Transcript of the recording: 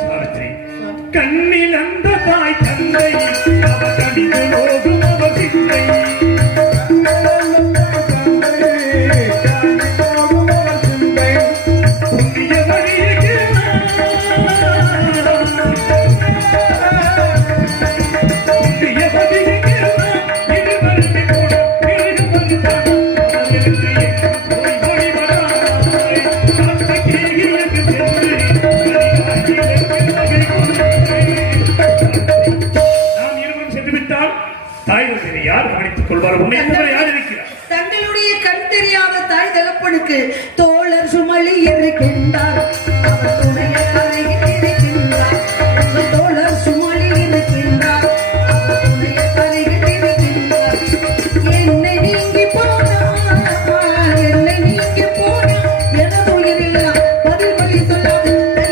சாவித்ரி, கண்ணில் அந்த தாய் தந்தை அவர் கடிந்து நோகும் அவர் சிந்தை புண்ணிய வழிக்கு புண்ணிய வழிக்கு இது வருது கூட இது வருது போய் போய் வராய் காத்துக்கு இயக்கு சென்று நாம் இருவரும் சென்று விட்டால் தாய் தந்தையை யார் கவனித்துக் கொள்வார்? உன்னை யார் இருக்கிறார்? தங்களுடைய கண் தெரியாத தாய் தகப்பனுக்கு